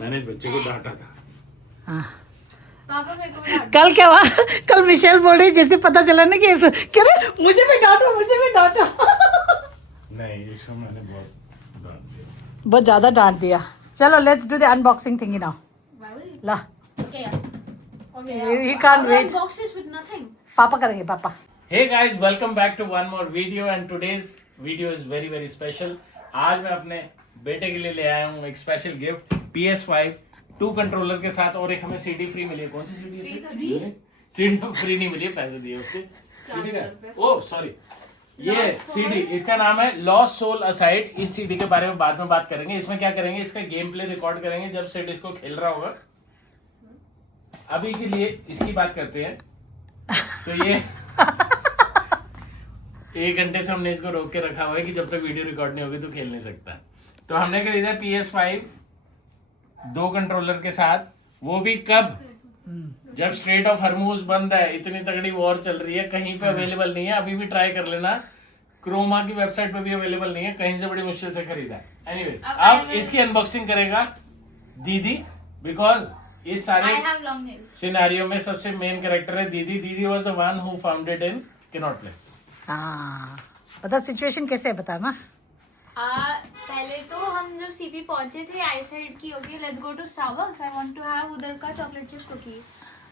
मैंने इस बच्चे को डांटा था। हाँ पापा मेरे को डांट कल क्या हुआ, कल मिशेल बोल रही जैसे पता चला ना कि कह रहे मुझे भी डांटो नहीं, इसको मैंने बहुत डांट दिया। बहुत ज्यादा डांट दिया। चलो let's do the unboxing thingy now. ला Okay, yeah. Okay, He can't wait. Unbox this with nothing. पापा करेंगे पापा। Hey guys, welcome back to one more video and today's video is very very special. आज मैं अपने बेटे के लिए ले आया हूँ एक स्पेशल गिफ्ट PS5 2 कंट्रोलर के साथ, और एक हमें CD फ्री मिली है। कौन सी CD है? CD फ्री नहीं मिली है, पैसे दिए उसके। CD का ओह सॉरी, ये CD इसका नाम है लॉस्ट सोल असाइड। इस CD के बारे में बाद में बात करेंगे। इसमें क्या करेंगे, इसका गेम प्ले रिकॉर्ड करेंगे जब सेट इसको खेल रहा होगा। अभी के लिए इसकी बात करते हैं। तो ये 1 घंटे से हमने इसको रोक के रखा हुआ है कि जब तक वीडियो रिकॉर्ड नहीं होगी तो खेल नहीं सकता। तो हमने खरीदा PS5 2 कंट्रोलर के साथ, वो भी कब, जब स्ट्रेट ऑफ हरमूज बंद है। इतनी तगड़ी वॉर चल रही है, कहीं पे अवेलेबल नहीं है। अभी भी ट्राई कर लेना, क्रोमा की वेबसाइट पे भी अवेलेबल नहीं है, कहीं से बड़ी मुश्किल से खरीदा है। एनीवेज, अब इसकी अनबॉक्सिंग करेगा दीदी, बिकॉज इस सारे सिनेरियो में सबसे मेन कैरेक्टर है दीदी। दीदी was the one who founded in cannot place. हाँ बता सिचुएशन कैसे है, बता ना। पहले तो हम जब सीपी पहुंचे थे, आई साइड की okay let's go to Starbucks, I want to have उधर का chocolate chip cookie,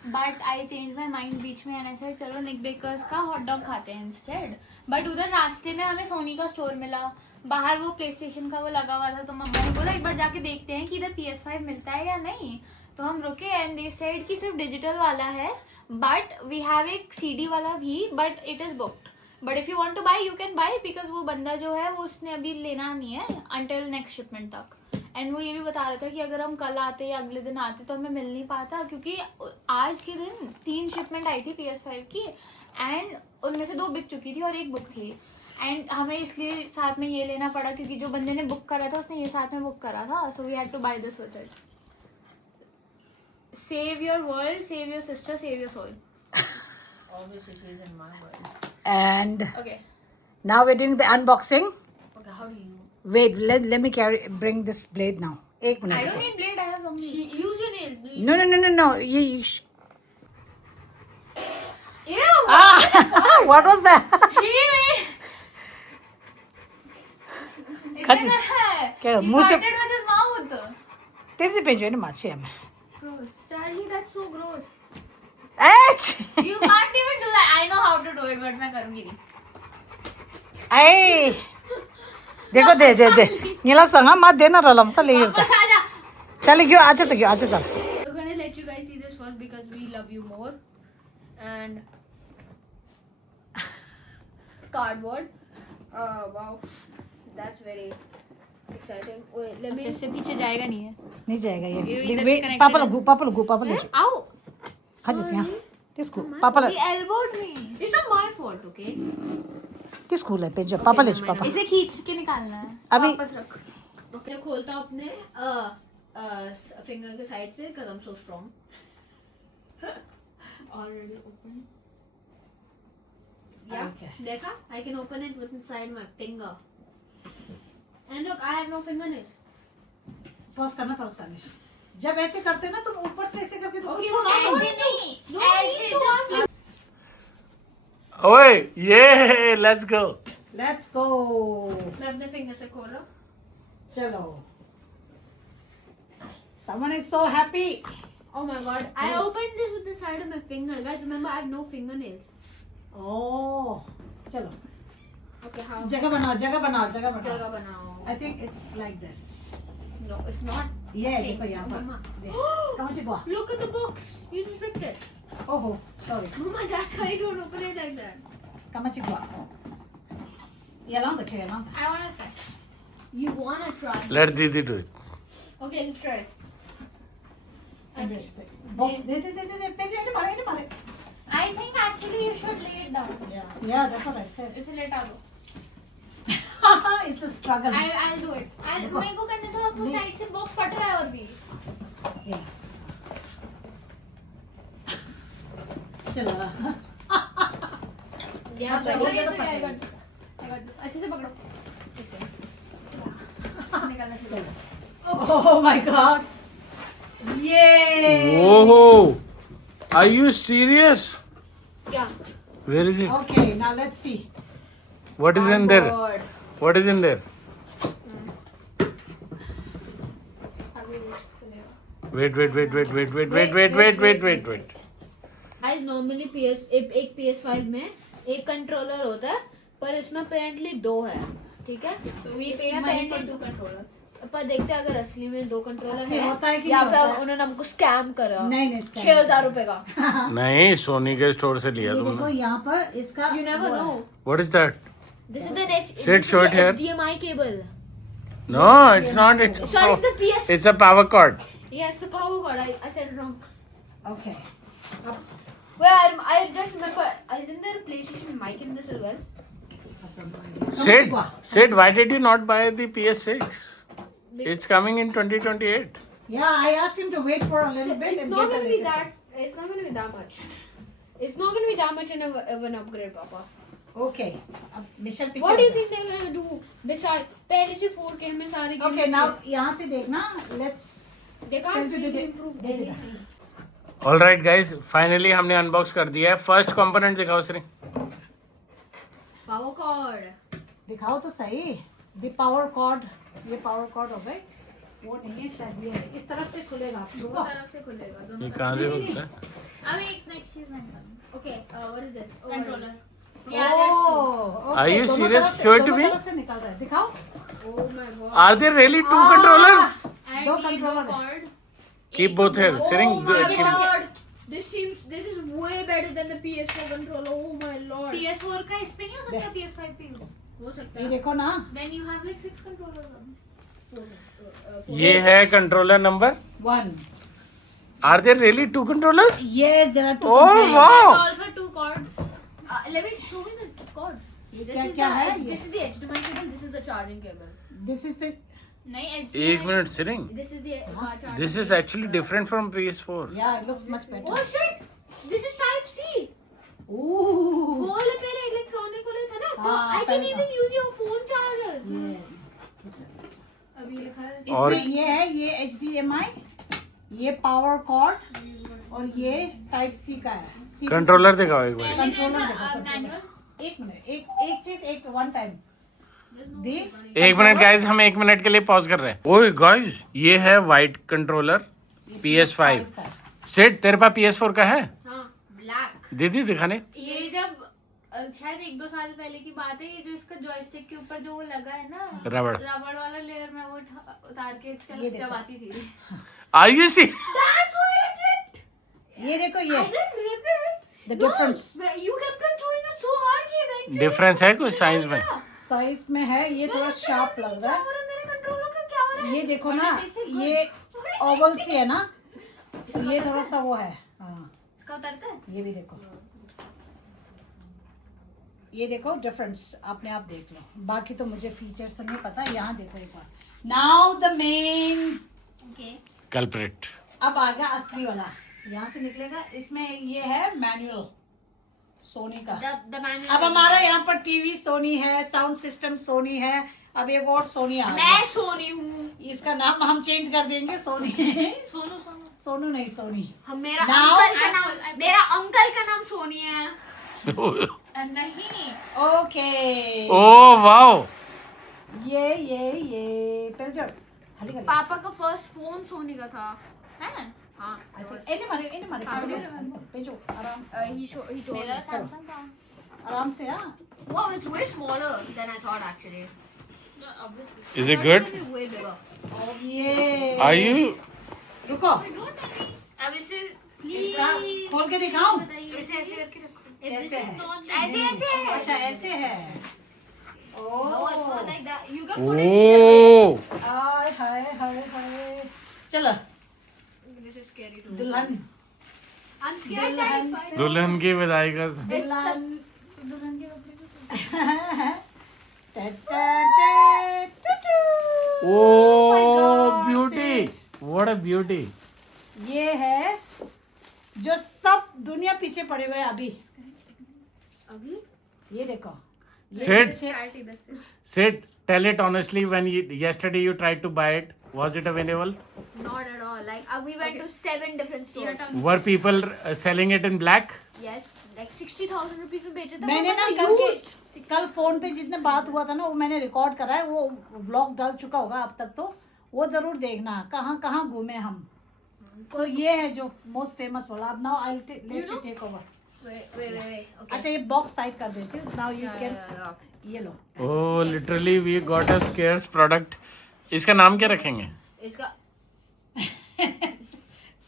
but I change my mind बीच में एंड आई सेड चलो निक बेकर्स का हॉट डॉग खाते हैं इंस्टेड। बट उधर रास्ते में हमें सोनी का स्टोर मिला, बाहर वो प्ले स्टेशन का वो लगा हुआ था। तो मम्मा ने बोला एक बार जाके देखते हैं कि इधर PS5 मिलता है या नहीं। तो हम रुके एंड दे सेड कि सिर्फ डिजिटल वाला है, बट वी हैव एक CD वाला भी, but it is booked. But if you want to buy you can buy, because वो बंदा जो है वो उसने अभी लेना नहीं है अंटिल नेक्स्ट शिपमेंट तक। एंड वो ये भी बता रहा था कि अगर हम कल आते या अगले दिन आते तो हमें मिल नहीं पाता, क्योंकि आज के दिन 3 शिपमेंट आई थी PS5 की एंड उनमें से 2 बिक चुकी थी और 1 बुक थी। एंड हमें इसलिए साथ में ये लेना पड़ा क्योंकि जो बंदे ने बुक करा था उसने ये साथ में बुक करा था, so we had to buy this with it. Save your world, save your sister, save your soul. Obviously, she's in my world. And Okay. now we're doing the unboxing. Okay, how do you? Wait, let me bring this blade now. एक I minute don't need blade, I have only. Use your nails, please. No. You Ew! what was that? He made. Kachi. क्या, He मुंह से- farted with his mouth. तेरे से भेजो ना माछी हमें। Gross. Charlie, that's so gross. H You can't even do that. I know how to do it, but मैं करूँगी नहीं. ऐ देखो दे नीला संगा मत देना रोलम सा ले वापस आ जा. चल गयो आचे से गयो आचे चल। We're gonna let you guys see this first because we love you more. And cardboard. Wow, that's very exciting. Wait, let me. इससे पीछे जाएगा नहीं है. नहीं जाएगा ये ये इधर से वे connected पापा ले जो Ow! खाजी से किसको पापा He elbowed me. It's not my fault, okay? किसको ले पे जो पापा ले जो पापा इसे खींच के निकालना है. अभी वापस रख. Okay, खोलता हूँ अपने finger के side से because I'm so strong. Already open. Yeah, Okay. देखा? I can open it with inside my finger. And look, I have no fingernails. Pause करना थोड़ा सा निश जब ऐसे करते ना तुम ऊपर से ऐसे करके तो Okay, कुछ ना ऐसे नहीं. ऐसे just ओए ये लेट्स गो। लेट्स गो मैं अपने finger से खोल रहा हूँ. चलो someone is so happy Oh my god, I opened this with the side of my finger. Guys, remember I have no fingernails. oh चलो Okay, how? जगह बनाओ जगह बनाओ. I think it's like this No, it's not. ये Okay, देखो यहाँ पर Mama. देख कहाँ से बुआ Look at the box. You just ripped it. ओहो sorry Mama, that's why you don't open it like that. कहाँ से बुआ ये लाऊं देखो ये लाऊं I wanna try. You wanna try? Let दीदी do it. Okay, let's try. Box दे पेज इन्हें मारे I think actually you should lay it down. yeah that's what I said इसे लेटा दो. it's a struggle I'll do it. मेरे को करने दो. आपको साइड से बॉक्स फट रहा है और भी. yeah चलो Yeah, अच्छा, but वो I जगह got पर this, I got this. I got this. अच्छे से पकड़ो. निकालना शुरू करो. oh my god ये Oh, are you serious? Yeah. Where is it? Okay, now let's see. What is in there? God. What is in there? Wait. Guys, normally एक PS5 में एक कंट्रोलर होता है, पर इसमें अपेरेंटली 2 है, ठीक है? So we इसमें paid money for apparently 2 controllers. पर देखते हैं अगर असली में 2 कंट्रोलर असली होता है कि या नहीं फिर होता है? उन्होंने हमको स्कैम करा। नहीं scam 6,000 रुपए का। नहीं, सोनी के स्टोर से लिया ये देखो तुमने. यहाँ पर इसका You never वो है। know. What is that? This is the Sit short here. HDMI cable. No, it's not. Sorry, it's the PS. It's a power cord. Yes, the power cord. I said it wrong. Okay. अब Well, I just remember. Isn't there a PlayStation mic in this as well? Sid, why did you not buy the PS6? It's coming in 2028. Yeah, I asked him to wait for a little bit It's and not get the gonna be latest that. It's not gonna be that much. It's not gonna be that much in an upgrade, Papa. one. Okay. अब Michel पीछे What do you हो think they're gonna do? Besides, पहले से 4K में सारे जाओ. Okay, now यहाँ से देखना. Let's. they can't Tell you really the- improve दे देना. anything. All right, guys. Finally, हमने अनबॉक्स कर दिया है. फर्स्ट कंपोनेंट दिखाओ श्री. Power cord. दिखाओ तो सही. The power cord. ये power cord हो गए. वो नहीं है शायद ये है. इस तरफ से खुलेगा. दो रुको. तरफ से खुलेगा ये दोनों कहाँ से खुलता है? तरफ। अब एक नेक्स्ट चीज मैं बताऊँ। Okay, what is this? Oh, controller. Oh, Are you दोनों serious? तरफ से- Show it to दोनों me. तरफ से निकल रहा है. दिखाओ. Oh my god. Are there really two controllers? And दो ये controller है. cord, Keep एक both here. controller- Siring, Oh my keep- god. This is way better than the PS4 controller. Oh my lord. PS4 का इस पे नहीं हो सकता PS5 पे यूज। हो सकता ये है। देखो ना. Then you have like 6 controllers अब। ये है controller number. 1. Are there really two controllers? Yes, there are 2 Oh controllers. wow! Also 2 cords. Let me show me the cord. ये This क्या is क्या the है? this is the HDMI cable. This is the charging cable. This is the. नहीं एक minute Tshering. This is the charging. This is actually different from PS4. Yeah, it looks much better. Oh shit! This is Type C. Ooh. वो वाले पहले electronic वाले था ना, तो हाँ, I can पहले even use your phone chargers. Yes. अभी लिखा है और- इसमें ये है, ये HDMI, ये पावर कॉर्ड और ये टाइप सी का है. C to C. कंट्रोलर दिखाओ एक बार. कंट्रोलर देखो, अब कंट्रोलर. मैनुअल एक मिनट, एक चीज एक वन टाइम दे. एक मिनट गाइस, हम 1 मिनट के लिए पॉज कर रहे हैं. ओए गाइस, ये है वाइट कंट्रोलर PS5. का है. सेट, तेरे पास PS4 का है? हाँ, black. दीदी दिखाने. ये जब शायद 1-2 साल पहले की बात है, ये जो इसका जॉयस्टिक के ऊपर जो वो लगा है ना रबड़. वाला लेयर में वो उतार के ये देखो. चबाती थी। Are you see? That's why it ripped. ये देखो ये I didn't rip it. The No, difference. you kept on showing it so hard कि eventually. डिफरेंस है कुछ साइज में? साइज में है. ये थोड़ा शार्प लग रहा है. मेरे कंट्रोलर का क्या हो रहा है? ये देखो ना, ये ओवल सी है ना, ये थोड़ा सा वो है. हाँ, इसका उतरता है। ये भी देखो. ये देखो डिफरेंस, आपने आप देख लो. बाकी तो मुझे फीचर्स तो नहीं पता. यहाँ देखो एक बार. Now the main. Okay. Culprit. अब आ गया असली वाला. यहाँ से निकलेगा. इसमें ये है मैनुअल सोनी का. The manual. अब हमारा यहाँ पर टीवी सोनी है, साउंड सिस्टम सोनी है. अब एक और सोनी आ मैं गया. सोनी हूँ. इसका नाम हम चेंज कर देंगे. सोनी. सोनू सोनू नहीं, सोनी. हम मेरा Now- अंकल का नाम सोनी है. नहीं ओके. Oh wow. ये पहले जो खाली कर. पापा का फर्स्ट फोन सोनी का था. है हाँ. इन्हें मारे How do you remember? भेजो आराम से. He told मेरा me. सैमसंग था। आराम से. हाँ, Wow, it's way smaller than I thought actually. Obviously। Is I it thought good? would be way bigger. ये Are you? रुको. अब इसे इसका खोल के दिखाऊं. ऐसे ऐसे करके रखो। If this ऐसे is है. not ऐसे है। अच्छा ऐसे है. No, it's not like that. You can put it ओह. हाय हाय हाय हाय. चलो either. This is scary too. दुल्हन. I'm scared that if I दुल्हन की विदाई का. दुल्हन. दुल्हन के कपड़े को ओह ब्यूटी. What a beauty. ये है जो सब दुनिया पीछे पड़े हुए हैं अभी. अभी ये देखो. Sid, स्टार्ट इधर से। Sid, tell it honestly. When yesterday you tried to buy it, Was it available? Not at all. Like we went to 7 different stores. Were people selling it in black? Yes, like 60,000 rupees में बेचा था. मैंने ना कल phone पे जितने बात हुआ था ना वो मैंने रिकॉर्ड करा है, वो ब्लॉग डाल चुका होगा अब तक, तो वो जरूर देखना कहाँ कहाँ घूमे हम. तो ये है जो मोस्ट फेमस वाला. अब now I will let you take over. Wait. Okay. अच्छा ये बॉक्स साइड कर देती हूँ. Now you can. ये लो. Oh, literally we got a scarce product. इसका नाम क्या रखेंगे? इसका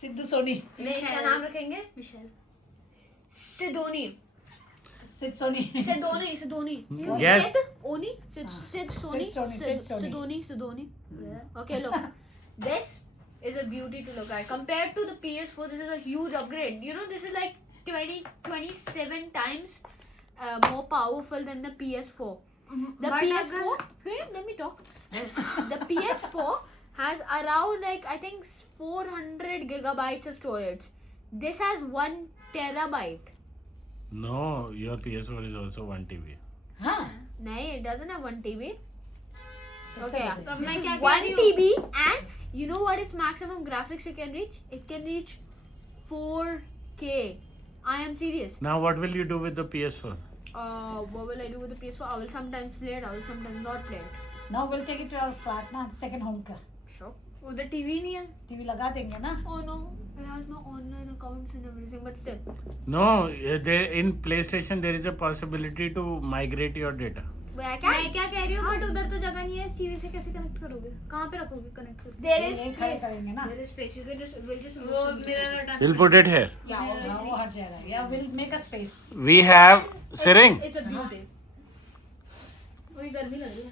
सिद्धू सोनी. नहीं, इसका नाम रखेंगे सिद्धोनी. सिद्ध Soni. सिद्धोनी. Yes. Oni. Siddhoni. Okay, look. This is a beauty to look at. Compared to the PS4, this is a huge upgrade. You know, this is like 27 times more powerful than the PS4. The PS4. Wait, let me talk. The PS4 has around like I think 400 gigabytes of storage. This has 1 terabyte. No, your PS4 is also 1 TB. हाँ. No, it doesn't have 1 TB. Okay, तो अब मैं क्या कह 1 रही हूँ? TB, and you know what its maximum graphics it can reach? It can reach 4K. I am serious. Now what will you do with the PS4? What will I do with the PS4? I will sometimes play it. I will sometimes not play it. Now we'll take it to our flat ना, second home का. Sure. उधर TV नहीं है. TV लगा देंगे ना. Oh no, it has no online accounts and everything, but still. No, there in PlayStation there is a possibility to migrate your data. Wait, I मैं can. क्या कह रही हूँ, बट उधर तो जगह नहीं है. इस टीवी से कैसे कनेक्ट करोगे? कहाँ पे रखोगे कनेक्ट करके? There is ये खड़े space. करेंगे ना. There is space. You can just. We'll just. move वो some मिरर pieces. हटाना. We'll put it here. Yeah, हाँ, obviously. वो हट जाएगा. Yeah, we'll make a space. We have Siring. It's a beauty. वही गर्मी लग रही है.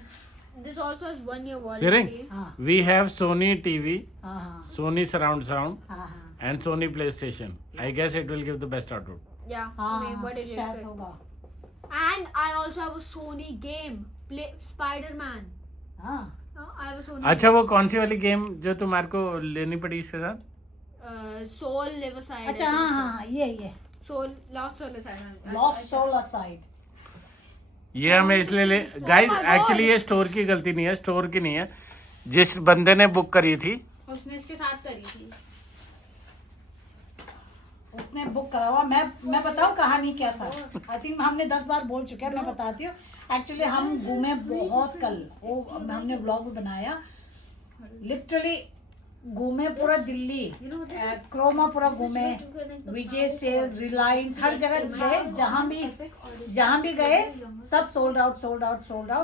This also has 1 year Siring. warranty. हाँ We have Sony TV, हाँ हाँ Sony surround sound, हाँ हाँ. and Sony PlayStation. I guess it will give the best output. Yeah. I हाँ mean, what did you शायद expect? होगा. And I also have a Sony game. Play Spider-Man. हाँ. I have a Sony. अच्छा वो कौन सी वाली game जो तुम्हारे को लेनी पड़ी इसके साथ? Soul Riverside. अच्छा हाँ हाँ ये Soul Lost Soul Aside. Lost Soul Aside. ये हमें इसलिए ले गाइस, my God. एक्चुअली ये स्टोर की गलती नहीं है, स्टोर की नहीं है. जिस बंदे ने बुक करी थी उसने इसके साथ करी थी. उसने बुक करा हुआ. मैं बताऊं कहानी क्या था. आई थिंक हमने 10 बार बोल चुके हैं. मैं बताती हूँ. एक्चुअली हम घूमे बहुत कल. वो हमने व्लॉग भी बनाया. लिटरली घूमे पूरा दिल्ली. क्रोमा पूरा घूमे. विजय सेल्स, रिलायंस, हर जगह गए. जहाँ भी गए सब सोल्ड आउट,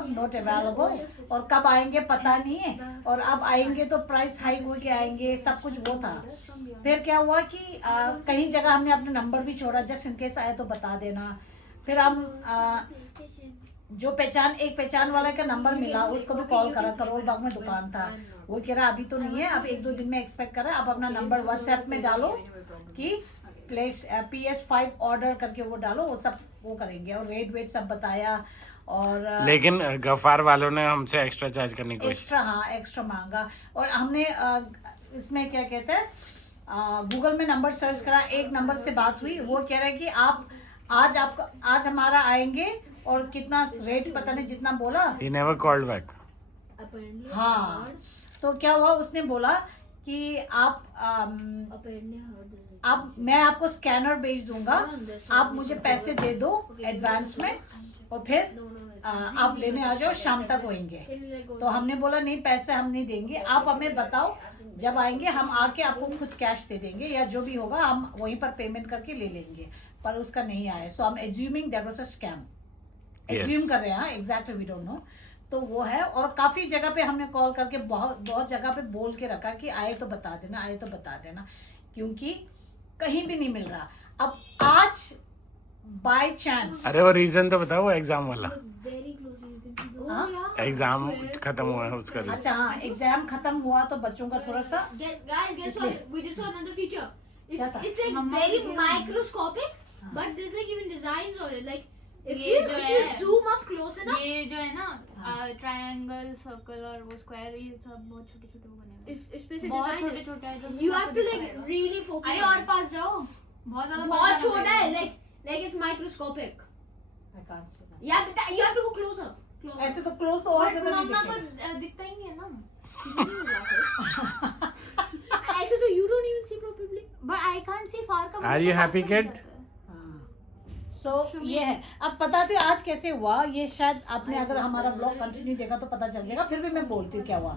नॉट अवेलेबल. और कब आएंगे पता नहीं है. और अब आएंगे तो प्राइस हाई होके आएंगे. सब कुछ वो था. फिर क्या हुआ कि कहीं जगह हमने अपना नंबर भी छोड़ा. जस्ट इन केस आए तो बता देना. फिर हम जो एक पहचान वाले का नंबर मिला उसको भी कॉल करा. करोल बाग में दुकान था. वो कह रहा अभी तो नहीं है, अब 1-2 दिन में एक्सपेक्ट कर रहा है. अब अपना नंबर व्हाट्सएप में डालो कि PS5 ऑर्डर करके वो डालो. वो सब वो करेंगे. और रेट सब बताया. और लेकिन गफार वालों ने हमसे एक्स्ट्रा चार्ज करने की कोशिश. एक्स्ट्रा मांगा. और हमने इसमें क्या कहते हैं गूगल में नंबर सर्च करा. एक नंबर से बात हुई. वो कह रहे हैं कि आप आज हमारा आएंगे और कितना रेट पता नहीं जितना बोला. He never called back. Apparently. हाँ. तो क्या हुआ उसने बोला कि Apparently heard this. अब मैं आपको स्कैनर भेज दूंगा. आप मुझे पैसे दे दो एडवांस में और फिर आप लेने आ जाओ. शाम तक होंगे. तो हमने बोला नहीं पैसे हम नहीं देंगे. आप हमें बताओ जब आएंगे हम आके आपको खुद कैश दे देंगे या जो भी होगा हम वहीं पर पेमेंट करके ले लेंगे. पर उसका नहीं आया. So I am assuming that was a scam. Assume कर रहे हैं. Exactly we don't know. तो वो है. और काफ़ी जगह पे हमने कॉल करके बहुत जगह पे बोल के रखा कि आए तो बता देना क्योंकि कहीं भी नहीं मिल रहा. अब आज बाय चांस. अरे वो रीजन तो बताओ, वो एग्जाम वाला. Very closely you can see. हाँ? एग्जाम खत्म हुआ है उसका reason. अच्छा हाँ एग्जाम खत्म हुआ तो बच्चों का थोड़ा सा. Guys, what? We just saw another feature. क्या था? It's like very microscopic, but there's like even designs on it. Like if ये you जो if you है- zoom up close enough, ये जो है ना ट्रायंगल, सर्कल और वो स्क्वायर, ये सब बहुत छोटे छोटे बने हुए हैं. इस पे से बहुत design छोटे है. छोटे हैं जो You आपको have to दिख like जाएगा. really focus. अरे on और it. पास जाओ. बहुत ज्यादा बहुत पास जाना छोटा है. पड़ेगा. Like it's microscopic. I can't see that. Yeah, but you have to go closer. ऐसे तो क्लोज तो और बट ज्यादा नहीं मम्मा दिखेगा. को दिखता ही नहीं है ना. ऐसे तो you don't even see properly. But I can't see far का. Are you happy, kid? सो ये है। अब बताती हूँ आज कैसे हुआ। ये शायद आपने अगर हमारा ब्लॉग कंटिन्यू देखा तो पता चल जाएगा, फिर भी मैं बोलती हूँ क्या हुआ।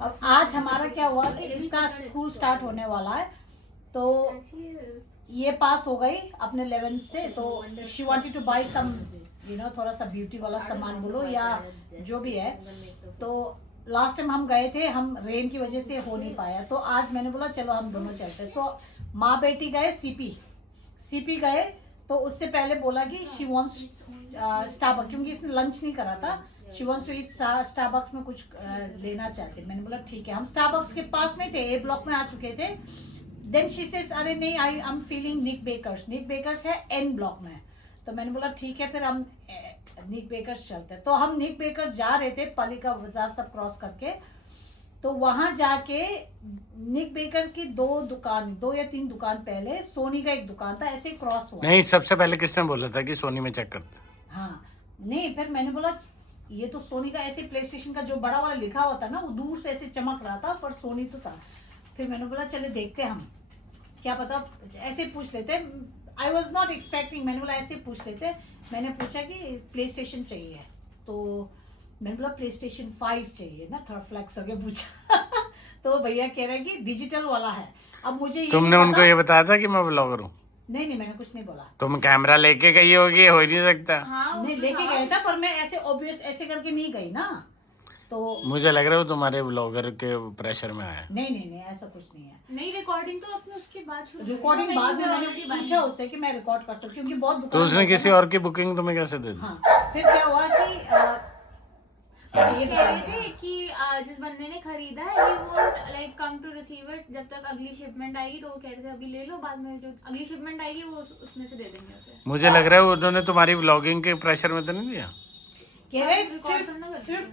अब आज हमारा क्या हुआ कि इसका स्कूल स्टार्ट होने वाला है, तो ये पास हो गई अपने 11th से, तो शी वांटेड टू बाय सम थोड़ा सा ब्यूटी वाला सामान बोलो या जो भी है। तो लास्ट टाइम हम गए थे, हम रेन की वजह से हो नहीं पाया, तो आज मैंने बोला चलो हम दोनों चलते। सो माँ बेटी गए सीपी गए, तो उससे पहले बोला कि शी वांट्स स्टारबक्स, क्योंकि इसने लंच नहीं करा था। She wants to eat Starbucks में कुछ लेना चाहते। मैंने बोला ठीक है। हम स्टारबक्स के पास में थे, ए ब्लॉक में आ चुके थे। देन शी सेज अरे नहीं, I am feeling Nik Bakers है एन ब्लॉक में। तो मैंने बोला ठीक है, फिर हम निक बेकर्स चलते। तो हम निक बेकर्स जा रहे थे, पालिका बाजार सब क्रॉस करके। तो वहां जाके निक बेकर की 2 या 3 दुकान पहले सोनी का एक दुकान था, ऐसे क्रॉस हुआ। नहीं, सबसे पहले किसने बोला था कि सोनी में चेक करते? हाँ नहीं, फिर मैंने बोला ये तो सोनी का, ऐसे प्ले स्टेशन का जो बड़ा वाला लिखा हुआ था ना, वो दूर से ऐसे चमक रहा था, पर सोनी तो था। फिर मैंने बोला चले देखते हम, क्या पता ऐसे पूछ लेते। आई वॉज नॉट एक्सपेक्टिंग, मैंने बोला ऐसे पूछ लेते। मैंने पूछा कि प्ले स्टेशन चाहिए, तो मैंने बोला प्ले स्टेशन 5 चाहिए ना, थोड़ा फ्लैक्स हो गया पूछा। तो भैया कह रहे हैं कि डिजिटल वाला है। अब मुझे ये तुमने उनको ये बताया था कि मैं ब्लॉगर हूँ? नहीं मैंने कुछ नहीं बोला। तुम कैमरा लेके गई होगी, हो ही नहीं सकता। हाँ, नहीं लेके गया था, पर मैं ऐसे ऑब्वियस ऐसे करके नहीं गई ना, तो मुझे लग रहा है वो तुम्हारे ब्लॉगर के प्रेशर में आया। नहीं ऐसा कुछ नहीं है। नहीं, रिकॉर्डिंग तो अपने उसके बाद शुरू रिकॉर्डिंग बाद में मैंने पूछा उससे कि मैं रिकॉर्ड कर सकूं, क्योंकि बहुत तो दुकान उसने किसी और की बुकिंग तुम्हें कैसे दे दी? हाँ, फिर क्या हुआ कि ये कह रहे थे कि जिस बंदे ने खरीदा है he won't like come to receive it जब तक अगली शिपमेंट आएगी। तो वो कह रहे थे अभी ले लो, बाद में जो अगली शिपमेंट आएगी वो उसमें से दे देंगे उसे। मुझे लग रहा है उन्होंने तुम्हारी व्लॉगिंग के प्रेशर में तो नहीं दिया? कह रहे सिर्फ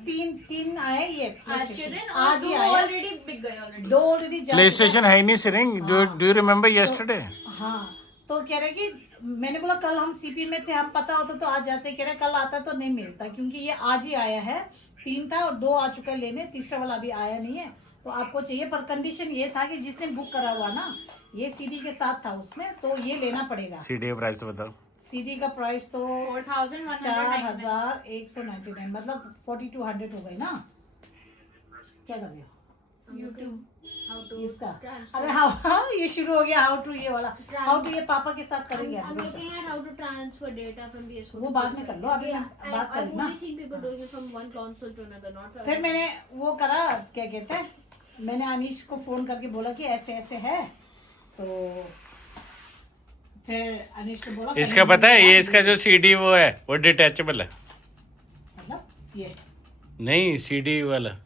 तीन आए ये आज के दिन आज ही दो आए, ऑलरेडी बिक गए ऑलरेडी। 2 ऑलरेडी प्ले स्टेशन है ही नहीं सिरिंग। Do you remember yesterday? हाँ, तो कह रहे कि मैंने बोला कल हम सीपी में थे, हम पता होता तो आज जाते। कह रहे कल आता तो नहीं मिलता, क्योंकि ये आज ही आया है। 3 था और 2 आ चुका है लेने, तीसरा वाला अभी आया नहीं है। तो आपको चाहिए, पर कंडीशन ये था कि जिसने बुक करा हुआ ना, ये सीडी के साथ था उसमें, तो ये लेना पड़ेगा। सीडी का प्राइस तो बताओ। सीडी का प्राइस तो 4199 4199, मतलब 4200 हो गई ना। क्या कर रही हो YouTube। इसका? अरे हाँ ये शुरू हो गया। हाउ टू ये वाला, हाउ टू ये पापा के साथ करेंगे। I'm looking at how to transfer data from PS4. वो बाद में कर लो, अभी बात I've करें ना। only seen people doing it from one console to another, not फिर मैंने वो करा, क्या कहते हैं, मैंने अनीश को फोन करके बोला कि ऐसे ऐसे है। तो फिर अनीश से बोला इसका पता है, ये इसका जो सीडी वो है वो डिटैचेबल है। मतलब ये नहीं, सीडी वाला।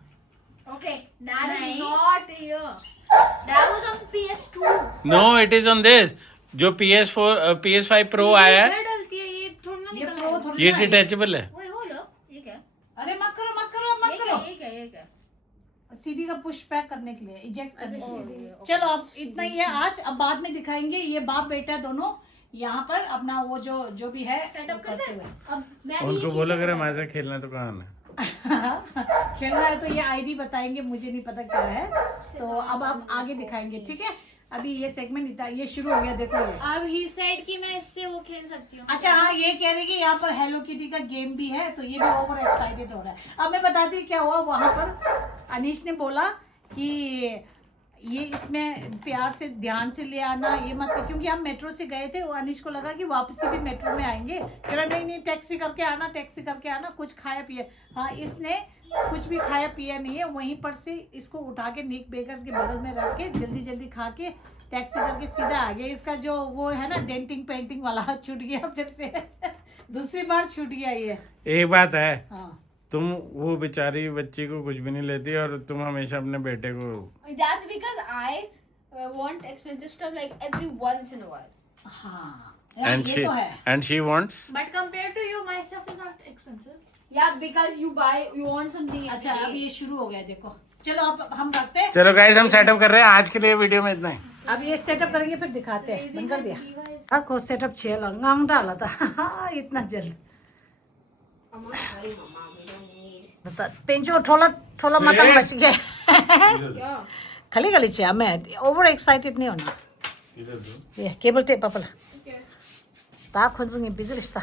Okay, that is not here. That was on PS2. No, it is on this. जो PS5 Pro आया है, डलती है ये, थोड़ा ना ये निकल प्रो थोड़ी ये ना है। डिटैचेबल है। Wait, hold up. ये क्या? अरे मत करो मत करो मत करो। ये क्या? सीडी का पुश बैक करने के लिए, इजेक्ट करने अच्छा, के लिए। okay. चलो अब इतना ही है आज, अब बाद में दिखाएंगे ये बाप बेटा दोनों यहाँ पर अपना वो जो भी है Setup वो करते करते हुए। हैं? अब मैं भी उनको बोलो अगर हमारे साथ खेलना तो कहाँ आना। खेलना है तो ये आईडी बताएंगे, मुझे नहीं पता क्या है। तो अब आप आगे दिखाएंगे, ठीक है। अभी ये सेगमेंट इतना ये शुरू हो गया, देखो ये। अब ही सेड कि मैं इससे वो खेल सकती हूँ। अच्छा हाँ, ये कह रहे कि यहाँ पर हेलो किटी का गेम भी है, तो ये भी ओवर एक्साइटेड हो रहा है। अब मैं बताती हूँ क्या हुआ वहाँ पर। अनीश ने बोला कि ये इसमें प्यार से ध्यान से ले आना, ये मत, क्योंकि हम मेट्रो से गए थे। वो अनीश को लगा कि वापसी भी मेट्रो में आएंगे। कह रहा नहीं टैक्सी करके आना, कुछ खाया पिया। हाँ, इसने कुछ भी खाया पिया नहीं है। वहीं पर से इसको उठा के निक बेकर्स के बगल में रख के जल्दी खा के टैक्सी करके सीधा आ गया। इसका जो वो है ना डेंटिंग पेंटिंग वाला छूट गया फिर से। दूसरी बार छूट गया ये। एक बात है, हाँ तुम वो बेचारी बच्ची को कुछ भी नहीं लेती और तुम हमेशा अपने बेटे को। That's because I want expensive stuff like every once in a while. हाँ And ये तो है। she wants. But compared to you, my stuff is not expensive. Yeah, because you want something. अच्छा अब ये शुरू हो गया, देखो। चलो अब हम रखते हैं। चलो गाइस, हम सेटअप कर रहे हैं आज के लिए। वीडियो में इतना ही। अब ये सेटअप करेंगे फिर दिखाते हैं। बंद कर दिया। को सेटअप छे लंगाम डाला था। इतना जल्द I'm not sorry, Mama. We don't need. पेंचो ठोला ठोला मतम बच गया। क्या खाली खाली चाहिए हमें, ओवर एक्साइटेड नहीं होना. इधर दो. ये केबल टेप पापा Okay. ता खुंजंग बिजलिस्ता.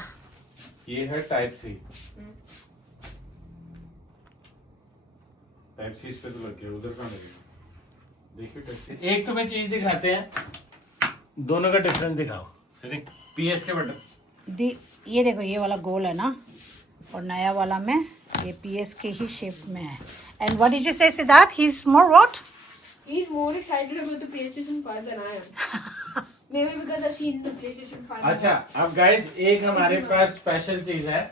ये है टाइप सी. टाइप सी इस पे तो लग गया, उधर कहाँ लगेगा? देखिए टाइप सी. एक तुम्हें चीज दिखाते हैं, दोनों का डिफरेंस दिखाओ. सिर्फ PS के बटन. ये देखो, ये वाला गोल है ना, और नया वाला में ये PS के ही शेप में है. एंड व्हाट डिड यू से Siddharth, he is more what? He's more excited about the PlayStation 5 than I am. Maybe because I've seen the PlayStation 5. अच्छा, अब गाइस एक हमारे पास स्पेशल चीज है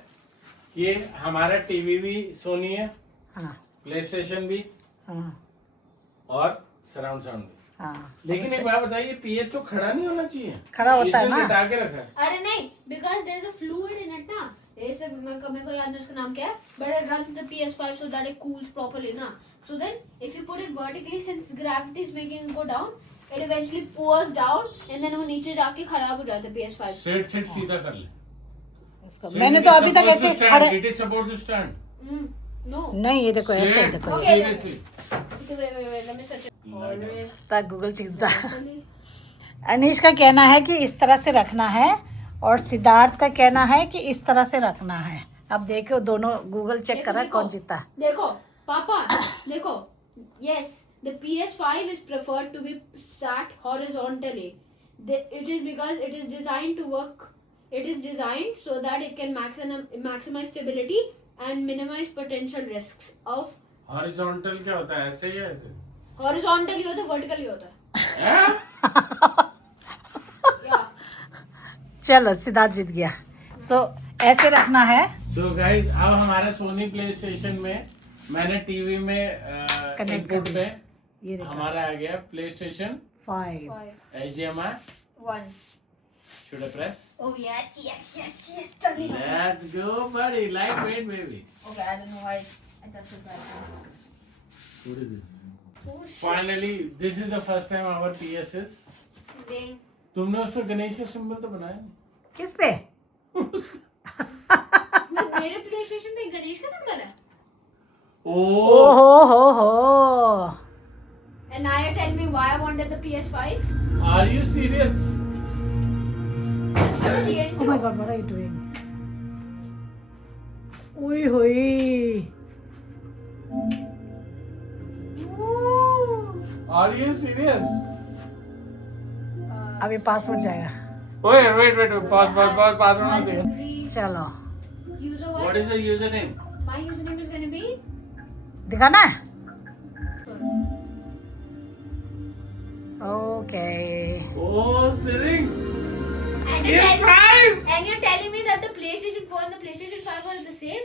कि हमारा टीवी भी सोनी है, हाँ प्ले स्टेशन भी, हाँ और सराउंड साउंड भी. हाँ. लेकिन एक बात बताइए, PS तो खड़ा नहीं होना चाहिए. खड़ा होता है इसमें ना. लिटा के रखा है. अरे नहीं, because there's a fluid in it ना. ऐसे मेरे को याद नहीं उसका नाम क्या है, but it runs the PS5 so that it cools properly ना. So then if you put it vertically, since gravity is making it go down, it eventually pours down and then वो नीचे जाके खराब हो जाता है PS5. सेट सीधा कर ले. इसको मैंने तो अभी तक ऐसे खड़े. It is support to stand. No. नहीं, ये देखो ऐसे है, देखो Okay. Seriously. Okay, wait, let me search it. Always. ता गूगल चीजता. अनीश का कहना है कि इस तरह से रखना है, और सिद्धार्थ का कहना है कि इस तरह से रखना है. अब देखो दोनों गूगल चेक कर रहा है कौन जीता. देखो पापा, देखो. Yes, the PS5 is preferred to be sat horizontally. It is because it is designed to work. It is designed so that it can maximize stability and minimize potential risks of. Horizontal क्या होता है, ऐसे ही ऐसे? Horizontally होता है, vertically होता है. हैं? Yeah. चलो सिद्धार्थ जीत गया. सो ऐसे रखना है. So guys, अब हमारा सोनी प्ले स्टेशन में मैंने टीवी में Connect इनपुट कर में ये देखो हमारा आ गया play station 5. 5, HDMI. 1. Should I press? Oh yes. Turn it on. Let's go, buddy. Lightweight, baby. Okay, I don't know why I touched it back. What is this? Oh shit. Finally, this is the first time our PS is. Dang. तुमने उस पर गणेश का symbol तो बनाया नहीं? किस पे? मेरे PlayStation पे गणेश का सिंबल है. Oh, हो. And now you tell me why I wanted the PS5? are you serious? Just for the Oh intro. my god, what are you doing? ओए होए. Ooh. Are you serious? अभी password जाएगा. Wait. Pause. Password दे. Agree. चलो User What what? is the username? My username is gonna be. दिखाना है. Okay. Oh, Siring. And you're, PS5. and you're telling me that the PlayStation 4 and the PlayStation 5 are the same?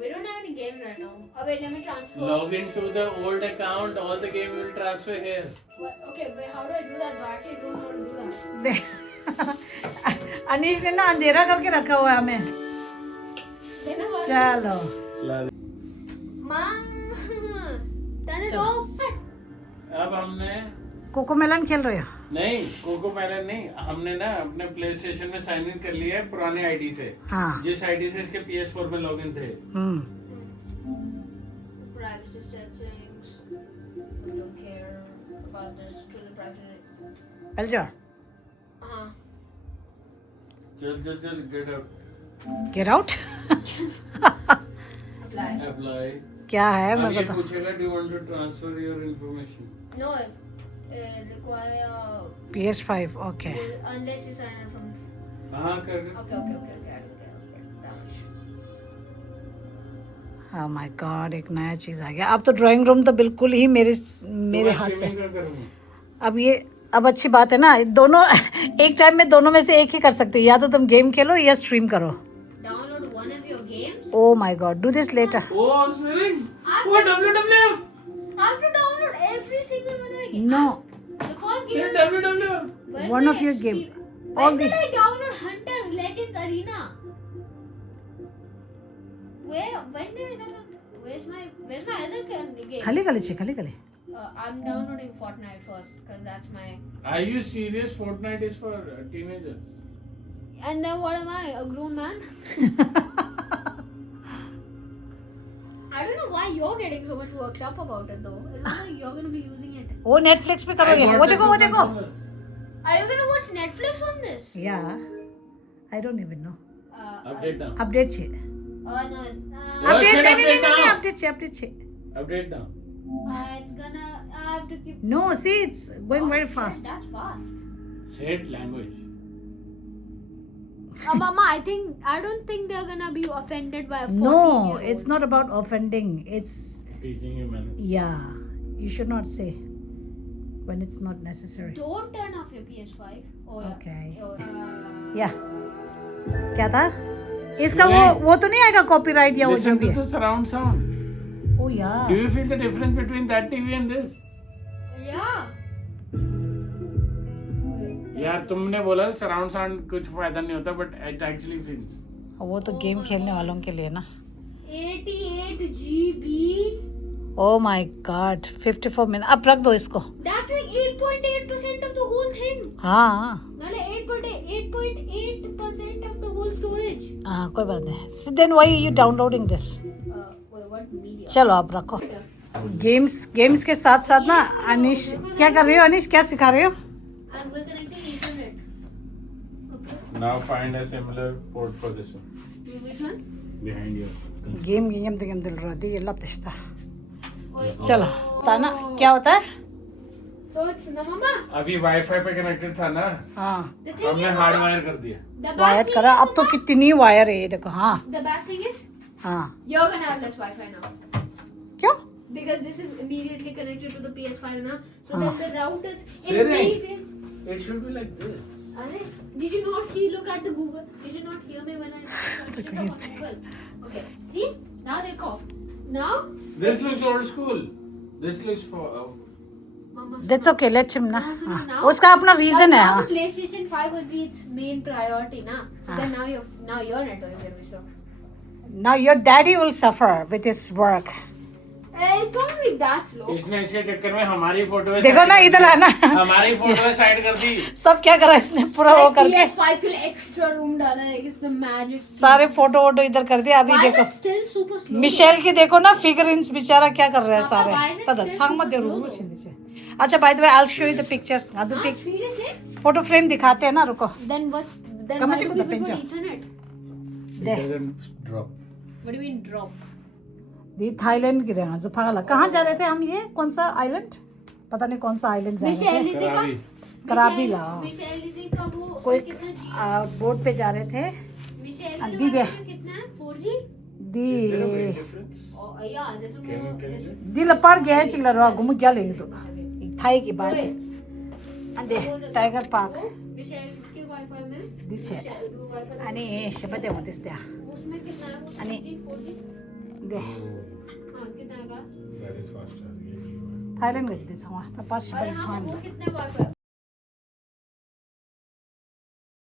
We don't have any games right now. Oh wait, let me transfer. Log into the old account. All the game will transfer here. What? Okay, wait, how do I do that though? I actually don't know how to do that. दे- अनीश ने ना अंधेरा करके रखा हुआ है हमें. Then how? चलो Mom, turn it चलो. off. अब हमने कोकोमेलन खेल रहे हो? नहीं, कोको मेलन नहीं, हमने ना अपने प्ले स्टेशन में साइन इन कर लिया है पुराने आईडी से. हाँ. जिस आईडी से इसके PS4 में लॉगिन थे. Privacy settings. Don't care about this to the privacy. चल जाओ. चल get out. Get out. Apply. Apply. क्या है मैं अब ये बता. पूछेगा do you want to transfer your information. No, require PS5 okay. unless you sign up from. हाँ कर. Okay. I don't care. Damage. Oh my God, एक नया चीज आ गया. अब तो ड्राइंग रूम तो बिल्कुल ही मेरे हाथ से. अब ये अब अच्छी बात है ना, दोनों एक टाइम में दोनों में से एक ही कर सकते हैं. या तो तुम गेम खेलो या स्ट्रीम करो. Download one of your games. Oh my God, do this later. Oh, Siring. What WWF? I have to download every single one of my games. No, The first Say game. WWF. When one did of your I- game. When All did the I download Hunters Legends Arena? When did I download? Where's my other game? खाली खाली. I'm downloading Fortnite first because that's my. Are you serious? Fortnite is for teenagers. And then what am I? A grown man? I don't know why you're getting so much worked up about it though. It's not like you're gonna be using it. वो Netflix पे करोगे? I वो bought the देखो वो two देखो. controller. Are you gonna watch Netflix on this? Yeah, I don't even know. Update now. Update छे. Oh no. Update shit, नहीं update now. Update छे अपडेट छे. Update now. It's gonna. I have to keep. No, see it's going very shit, fast. That's fast. Say it language. Mama, I don't think they're gonna be offended by a 14 No, it's not about offending. It's Teaching you manners. yeah. You should not say when it's not necessary. Don't turn off your PS5. Oh, yeah. Okay. Oh, Yeah. क्या था? इसका वो तो नहीं आएगा copyright या वो जो Listen भी to है. the surround sound. Oh yeah. Do you feel the difference between that TV and this? Yeah. यार तुमने बोला सराउंड साउंड कुछ फायदा नहीं होता बट इट एक्चुअली फील्स. वो तो गेम खेलने वालों के लिए ना. 88 GB. Oh my God, 54 minutes. अब रख दो इसको. That's like 8.8% of the whole thing. हाँ Not like 8.8% of the whole storage. हाँ कोई बात नहीं. So then why are you downloading this? Wait, what media? चलो आप रखो. गेम्स के साथ साथ ना अनिश क्या कर रही हो? अनिश क्या सिखा रहे हो? I'm going to connect the internet. Okay. Now find a similar port for this one Which one? behind you. Game दिल रहा थी ये लब दिखता. Wait, चलो ताना क्या होता है? So it's no, Mama. अभी वाईफाई पे कनेक्टेड था ना, हाँ The thing हमने is, हार्ड Mama, वायर कर दिया. the bad वायर thing करा. is, अब तो Mama, कितनी वायर है ये देखो. हाँ the bad thing is, हाँ you're gonna have less Wi-Fi now क्यों? because this is immediately connected to the PS5 now. So then the routers Siri. immediately. It should be like this. Arey, did you not look at the Google? Did you not hear me when I searched it on Google? Okay, see now they call. Now This looks old school. This looks for Mama. That's okay, let him ना. So हाँ. now- उसका अपना reason है. Now हाँ. the PlayStation 5 will be its main priority, na. So then now your network is gonna be slow. Now your daddy will suffer with his work. It's not gonna be that slow. इसने इसके चक्कर में हमारी photo देखो ना इधर आना. हमारी फोटो साइड कर दी. सब क्या करा इसने पूरा वो Like करके PS5 के लिए extra room डाला है. It's the magic. सारे फोटो वोटो इधर कर दिया. अभी Why is देखो it still super slow? Michelle की देखो ना फिगरिंस बेचारा क्या कर रहा है Papa, सारे. why is it पता still सांग मत super दे slow रूम though? नीचे. अच्छा by the way I will show you the pictures. आज Huh? Picture Seriously? Photo frame दिखाते हैं ना. रुको Then what's then Come why on, do check the people put picture. Ethernet? They. Drop. What do you mean drop? The Thailand गिरे हैं जो पागल. कहाँ जा रहे थे हम? ये कौन सा आइलैंड? पता नहीं कौन सा आइलैंड जा रहे थे. Michelle Liti का कराबी ला. Michelle Liti का वो कोई उसमें कितना G? बोट पे जा रहे थे. Michelle दी Liti दे. का कितना है? 4G? The Oh yeah, this is more. This is दी लपाड़ गया है चिल्ला रहा. घूम क्या लेंगे तो थाई की बात है. अंदे टाइगर पार्क Michelle के Wi-Fi में दिछे वो Wi-Fi आणि शपथ आहे होतेस त्या. उसमें कितना है? वो आणि 4G? दे हाँ कितना का? That is faster. थाईलैंड गए थे सवा. तर पाच अरे शपथ हाँ थांब. वो कितने Wi-Fi?